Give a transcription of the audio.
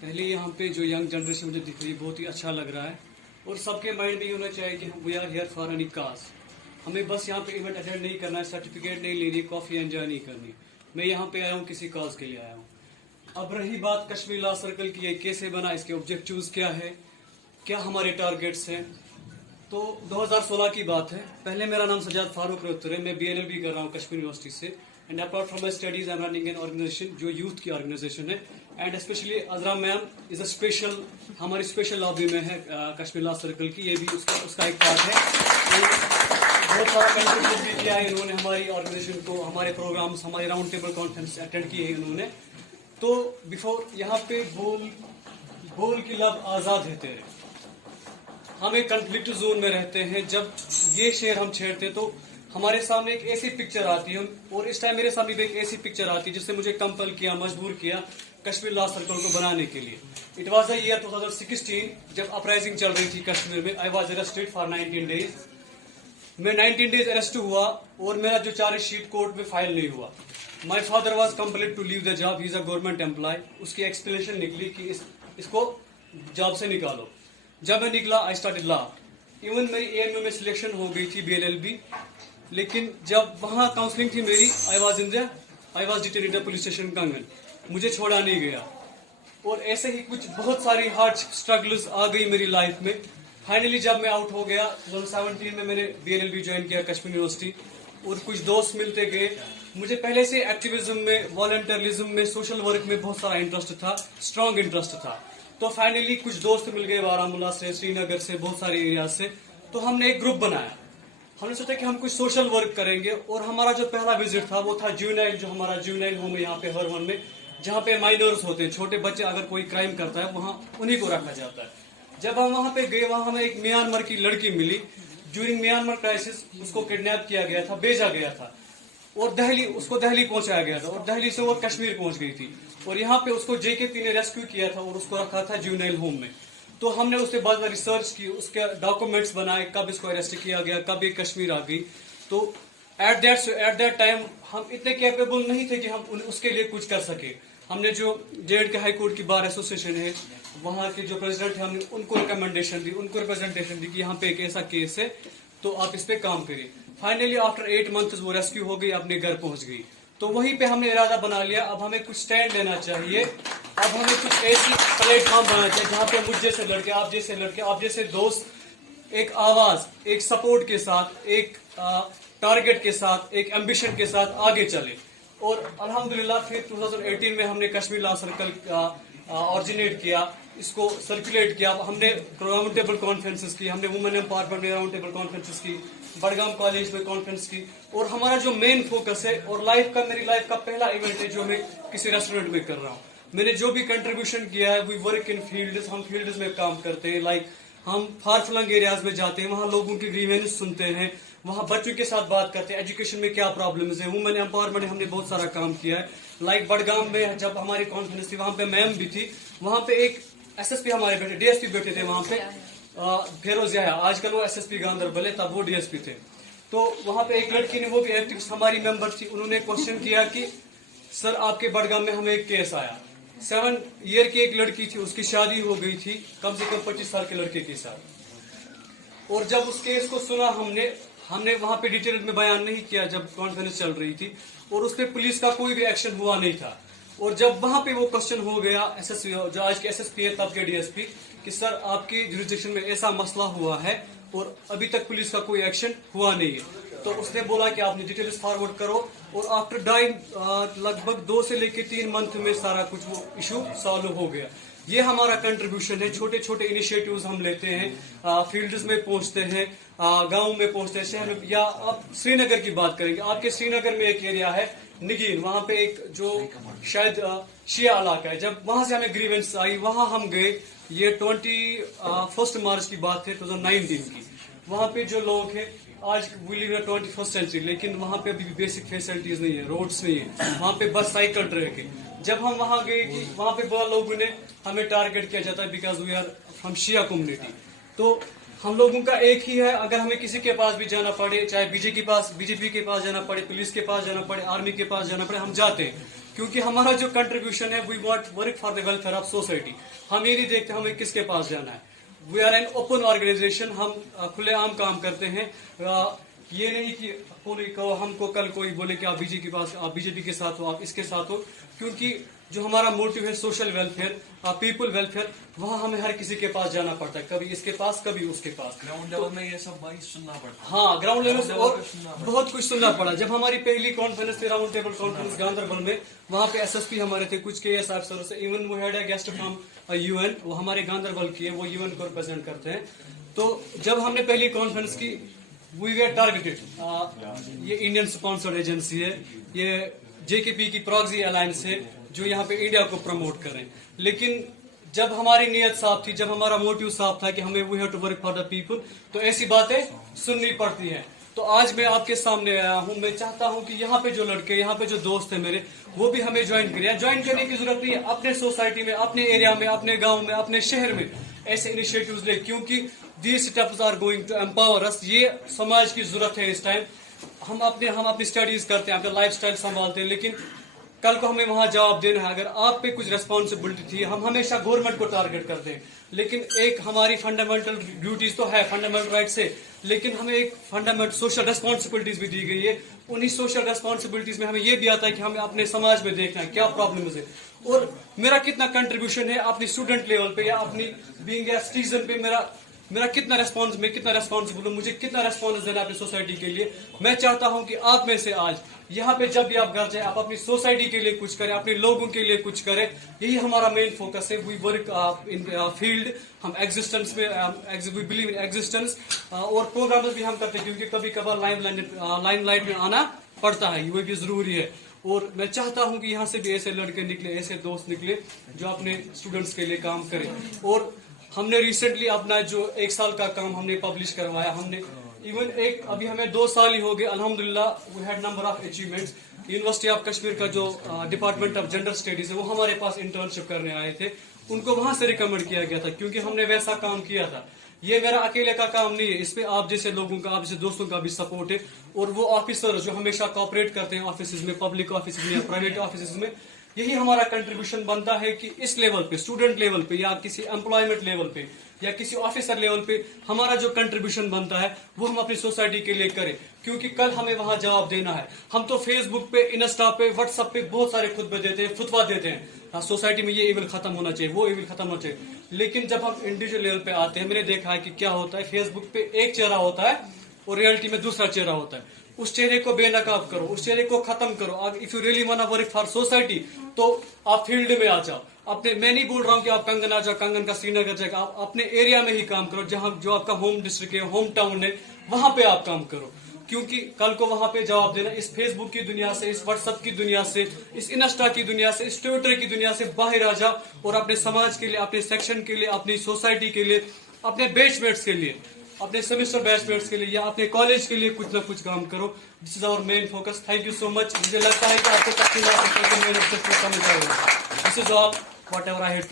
पहले यहाँ पे जो यंग जनरेशन मुझे दिख रही है बहुत ही अच्छा लग रहा है और सबके माइंड में ये होना चाहिए कि we are here for any cause. हमें बस यहाँ पे इवेंट अटेंड नहीं करना है, सर्टिफिकेट नहीं लेनी, कॉफी एंजॉय नहीं करनी। मैं यहाँ पे आया हूँ किसी काज के लिए आया हूँ। अब रही बात कश्मीर लॉ सर्कल की, ये कैसे बना, इसके ऑब्जेक्टिव्स क्या है, क्या हमारे टारगेट्स हैं। तो 2016 की बात है। पहले मेरा नाम सजाद फारूक रोहतर है, मैं BLLB कर रहा हूँ कश्मीर यूनिवर्सिटी से। And apart from my studies I am running an organisation जो यूथ की ऑर्गेनाइजेशन है। And specially Azra ma'am is a special, हमारी स्पेशल लॉबी में है कश्मीर लॉ सर्कल की, ये भी उसका एक पार्ट है। बहुत सारा कंट्रीब्यूट भी किया है इन्होंने हमारी ऑर्गेनाइजेशन को, हमारे प्रोग्राम्स, हमारे राउंड टेबल कॉन्फ्रेंस अटेंड किए हैं इन्होंने। तो बिफोर यहाँ पे बोल की लब आजाद है तेरे, हम एक कंफ्लिक्ट जोन में रहते हैं। जब ये शेर हम छेड़ते तो हमारे सामने एक ऐसी पिक्चर आती है, और इस टाइम मेरे सामने भी एक ऐसी पिक्चर आती है जिससे मुझे कंपल किया, मजबूर किया कश्मीर लॉ सर्कल को बनाने के लिए। इट वॉज द ईयर 2016 जब अपराइजिंग चल रही थी कश्मीर में। I was arrested for 19 days. मैं 19 डेज अरेस्ट हुआ और मेरा जो चार्जशीट कोर्ट में फाइल नहीं हुआ। My father was complete to leave the job, he is a government employ. उसकी एक्सप्लेनेशन निकली कि इसको जॉब से निकालो। जब मैं निकला आई स्टार्टेड लॉ। इवन मेरी AMU में सिलेक्शन हो गई थी BLLB, लेकिन जब वहां काउंसलिंग थी मेरी, I was detain in police station कंगन, मुझे छोड़ा नहीं गया। और ऐसे ही कुछ बहुत सारी हार्ड स्ट्रगल्स आ गई मेरी लाइफ में। फाइनली जब मैं आउट हो गया 2017 में मैंने BLLB ज्वाइन किया कश्मीर यूनिवर्सिटी, और कुछ दोस्त मिलते गए। मुझे पहले से एक्टिविज्म में, वॉलंटियरिज्म में, सोशल वर्क में बहुत सारा इंटरेस्ट था, स्ट्रॉन्ग इंटरेस्ट था। तो फाइनली कुछ दोस्त मिल गए बारामूला से, श्रीनगर से, बहुत सारे एरिया से। तो हमने एक ग्रुप बनाया। हमने सोचा कि हम कुछ सोशल वर्क करेंगे। और हमारा जो पहला विजिट था वो था जुवेनाइल, जो हमारा जुवेनाइल होम है यहाँ पे हर वन में, जहाँ पे माइनर्स होते हैं, छोटे बच्चे, अगर कोई क्राइम करता है वहाँ उन्हीं को रखा जाता है। जब हम वहाँ पे गए, वहाँ हमें एक म्यांमार की लड़की मिली। ड्यूरिंग म्यांमार क्राइसिस उसको किडनैप किया गया था, भेजा गया था, और उसको दिल्ली पहुंचाया गया था, और दिल्ली से वो कश्मीर पहुंच गई थी। और यहाँ पे उसको JKP ने रेस्क्यू किया था और उसको रखा था जुवेनाइल होम में। तो हमने उससे बाद में रिसर्च की, उसके डॉक्यूमेंट्स बनाए, कब इसको अरेस्ट किया गया, कब ये कश्मीर आ गई। तो एट दैट टाइम हम इतने कैपेबल नहीं थे कि हम उसके लिए कुछ कर सके। हमने जो JNK हाई कोर्ट की बार एसोसिएशन है, वहाँ के जो प्रेसिडेंट है, हमने उनको रिकमेंडेशन दी, उनको रिप्रेजेंटेशन दी कि यहाँ पे एक ऐसा केस है, तो आप इस पे काम करिए। फाइनली आफ्टर 8 मंथ्स वो रेस्क्यू हो गई, अपने घर पहुंच गई। तो वहीं पे हमने इरादा बना लिया, अब हमें कुछ स्टैंड लेना चाहिए। अब हमें कुछ ऐसी प्लेटफॉर्म बनाना चाहिए जहाँ पे मुझ जैसे लड़के, आप जैसे दोस्त एक आवाज, एक सपोर्ट के साथ, एक टारगेट के साथ, एक एम्बिशन के साथ आगे चले। और अल्हम्दुलिल्लाह फिर 2018 में हमने कश्मीर लॉ सर्कल ऑरिजिनेट किया, इसको सर्कुलेट किया। हमने राउंड टेबल कॉन्फ्रेंसेस की, हमने वुमेन एम्पावरमेंट में राउंड टेबल कॉन्फ्रेंसेस की, बडगाम कॉलेज में कॉन्फ्रेंस की। और हमारा जो मेन फोकस है, और मेरी लाइफ का पहला इवेंट है जो मैं किसी रेस्टोरेंट में कर रहा हूँ। मैंने जो भी कंट्रीब्यूशन किया है, वी वर्क इन फील्ड्स, हम फील्ड्स में काम करते हैं। लाइक हम फार फ्लंग एरियाज में जाते हैं, वहाँ लोगों की ग्रीवेंस सुनते हैं, वहाँ बच्चों के साथ बात करते हैं, एजुकेशन में क्या प्रॉब्लम्स है। वुमेन एम्पावरमेंट में हमने बहुत सारा काम किया है। लाइक बडगाम में जब हमारी कॉन्फ्रेंस थी, वहाँ पे मैम भी थी, वहाँ पे एक SSP हमारे बैठे, DSP बैठे थे वहाँ पे, फेरोज याया, आजकल वो SSP गांधरबल है, तब वो DSP थे। तो वहाँ पे एक लड़की ने, वो भी एक्टिविस्ट हमारी मेंबर थी, उन्होंने क्वेश्चन किया कि सर आपके बडगाम में हमें एक केस आया, 7 ईयर की एक लड़की थी, उसकी शादी हो गई थी कम से कम 25 साल के लड़के के साथ। और जब उस केस को सुना हमने वहां पे डिटेल में बयान नहीं किया जब कॉन्फ्रेंस चल रही थी, और उस पर पुलिस का कोई भी एक्शन हुआ नहीं था। और जब वहां पे वो क्वेश्चन हो गया SSP, जो आज के SSP है तब के DSP, कि सर आपके जुरिस्डिक्शन में ऐसा मसला हुआ है और अभी तक पुलिस का कोई एक्शन हुआ नहीं है, तो उसने बोला कि आपने डिटेल्स फॉरवर्ड करो। और आफ्टर लगभग 2 से लेकर 3 मंथ में सारा कुछ वो इशू सॉल्व हो गया। ये हमारा कंट्रीब्यूशन है। छोटे छोटे इनिशिएटिव्स हम लेते हैं, फील्ड्स में पहुंचते हैं, गांव में पहुंचते हैं, शहर में। या आप श्रीनगर की बात करेंगे, आपके श्रीनगर में एक एरिया है निगीन, वहां पे एक जो शायद शिया इलाका है। जब वहां से हमें ग्रीवेंस आई, वहां हम गए। ये 21 मार्च की बात है 2019 की। वहां पे जो लोग हैं, आज we live in 21st century, लेकिन वहां पे अभी बेसिक फैसिलिटीज नहीं है, रोड्स नहीं है, वहां पे बस साइकिल ट्रैक है। जब हम वहां गए कि वहां पे बहुत लोगों ने हमें टारगेट किया जाता है, because we are from Shia community. तो हम लोगों का एक ही है, अगर हमें किसी के पास भी जाना पड़े, चाहे बीजेपी के पास जाना पड़े, पुलिस के पास जाना पड़े, आर्मी के पास जाना पड़े, हम जाते हैं। क्योंकि हमारा जो कंट्रीब्यूशन है, we want work for the welfare of society. हम ये नहीं देखते हमें किसके पास जाना है। We are an open organisation, हम खुलेआम काम करते हैं। ये नहीं कि कोई को हमको कल कोई बोले कि आप बीजेपी के साथ हो, आप इसके साथ हो, क्योंकि जो हमारा मोटिव है सोशल वेलफेयर, पीपल वेलफेयर, वहाँ हमें हर किसी के पास जाना पड़ता है, कभी इसके पास कभी उसके पास। ग्राउंड लेवल में ये सब भाई सुनना पड़ता है। हाँ, ग्राउंड लेवल और बहुत कुछ सुनना पड़ा। जब हमारी पहली कॉन्फ्रेंस थी, राउंड टेबल कॉन्फ्रेंस गांधरबल में, वहाँ पे एसएसपी हमारे थे, कुछ KS अफसर से, इवन वो had a guest from UN, वो हमारे गांधरबल की है, वो UN को रिप्रेजेंट करते हैं। तो जब हमने पहली कॉन्फ्रेंस की, वी वर टारगेटेड, ये इंडियन स्पॉन्सर्ड एजेंसी है, ये JKP की प्रॉक्सी अलायंस है, जो यहाँ पे इंडिया को प्रमोट करें। लेकिन जब हमारी नीयत साफ थी, जब हमारा मोटिव साफ था कि हमें we have to work for the people, तो ऐसी बातें सुननी पड़ती हैं। तो आज मैं आपके सामने आया हूँ। मैं चाहता हूँ कि यहाँ पे जो लड़के, यहाँ पे जो दोस्त हैं मेरे, वो भी हमें ज्वाइन करें। ज्वाइन करने की जरूरत नहीं है, अपने सोसाइटी में, अपने एरिया में, अपने गाँव में, अपने शहर में ऐसे इनिशिएटिव्स ले, क्योंकि these steps are going to empower us. ये समाज की जरूरत है इस टाइम। हम अपनी स्टडीज करते हैं, अपना लाइफस्टाइल संभालते हैं, लेकिन कल को हमें वहां जवाब देना है। अगर आप पे कुछ रेस्पॉन्सिबिलिटी थी, हम हमेशा गवर्नमेंट को टारगेट करते हैं, लेकिन एक हमारी फंडामेंटल ड्यूटीज तो है, फंडामेंटल राइट्स है, लेकिन हमें एक फंडामेंटल सोशल रेस्पॉन्सिबिलिटीज भी दी गई है। उन्हीं सोशल रेस्पॉन्सिबिलिटीज में हमें ये भी आता है कि हमें अपने समाज में देखना है क्या प्रॉब्लम है, और मेरा कितना कंट्रीब्यूशन है अपनी स्टूडेंट लेवल पे या अपनी बीइंग ए सिटीजन पे, मेरा कितना रेस्पॉन्सिबल हूँ, मुझे कितना रेस्पॉन्स देना है अपनी सोसाइटी के लिए। मैं चाहता हूँ कि आप में से आज यहाँ पे जब भी आप घर जाए, आप अपनी सोसाइटी के लिए कुछ करें, अपने लोगों के लिए कुछ करें। यही हमारा मेन फोकस है। वी वर्क इन फील्ड, हम एग्जिस्टेंस में, वी बिलीव इन एग्जिस्टेंस, और प्रोग्राम भी हम करते हैं, क्योंकि कभी कभार लाइमलाइट में आना पड़ता है, ये भी जरूरी है। और मैं चाहता हूँ कि यहाँ से भी ऐसे लड़के निकले, ऐसे दोस्त निकले जो अपने स्टूडेंट्स के लिए काम करें। और हमने रिसेंटली अपना जो 1 साल का काम हमने पब्लिश करवाया, हमने इवन अभी हमें 2 साल ही हो गए, अल्हम्दुलिल्लाह we had number of achievements. University of Kashmir का जो डिपार्टमेंट ऑफ जेंडर स्टडीज है, वो हमारे पास इंटर्नशिप करने आए थे, उनको वहां से रिकमेंड किया गया था, क्योंकि हमने वैसा काम किया था। ये मेरा अकेले का काम नहीं है, इस पे आप जैसे लोगों का, आप जैसे दोस्तों का भी सपोर्ट है। और वो ऑफिसर जो हमेशा कॉपरेट करते हैं ऑफिस में, पब्लिक ऑफिस में या प्राइवेट ऑफिस में, यही हमारा कंट्रीब्यूशन बनता है कि इस लेवल पे, स्टूडेंट लेवल पे या किसी एम्प्लॉयमेंट लेवल पे या किसी ऑफिसर लेवल पे, हमारा जो कंट्रीब्यूशन बनता है वो हम अपनी सोसाइटी के लिए करें, क्योंकि कल हमें वहां जवाब देना है। हम तो फेसबुक पे, इंस्टा पे, व्हाट्सएप पे बहुत सारे खुतबे देते हैं, फतवा देते हैं, सोसाइटी में ये इविल खत्म होना चाहिए, वो इविल खत्म होना चाहिए। लेकिन जब हम इंडिविजुअल लेवल पे आते हैं, मैंने देखा है कि क्या होता है, फेसबुक पे एक चेहरा होता है और रियलिटी में दूसरा चेहरा होता है। उस चेहरे को बेनकाब करो, उस चेहरे को खत्म करो। If you really want to work for society, तो आप फील्ड में आ जाओ। मैं नहीं बोल रहा हूँ कि आप कंगन आ जाओ, कंगन का श्रीनगर जाएगा, आप अपने एरिया में ही काम करो, जहां जो आपका होम डिस्ट्रिक्ट है, होम टाउन है, वहां पे आप काम करो। क्योंकि कल को वहां पे जवाब देना, इस फेसबुक की दुनिया से, इस व्हाट्सएप की दुनिया से, इस इंस्टा की दुनिया से, इस ट्विटर की दुनिया से बाहर आ जाओ और अपने समाज के लिए, अपने सेक्शन के लिए, अपनी सोसाइटी के लिए, अपने बैचमेट्स के लिए, अपने सेमेस्टर बैचमेट्स के लिए या अपने कॉलेज के लिए कुछ ना कुछ काम करो। This is our main focus. Thank you so much. मुझे लगता है कि आपको समझ आएगा। This is all whatever I had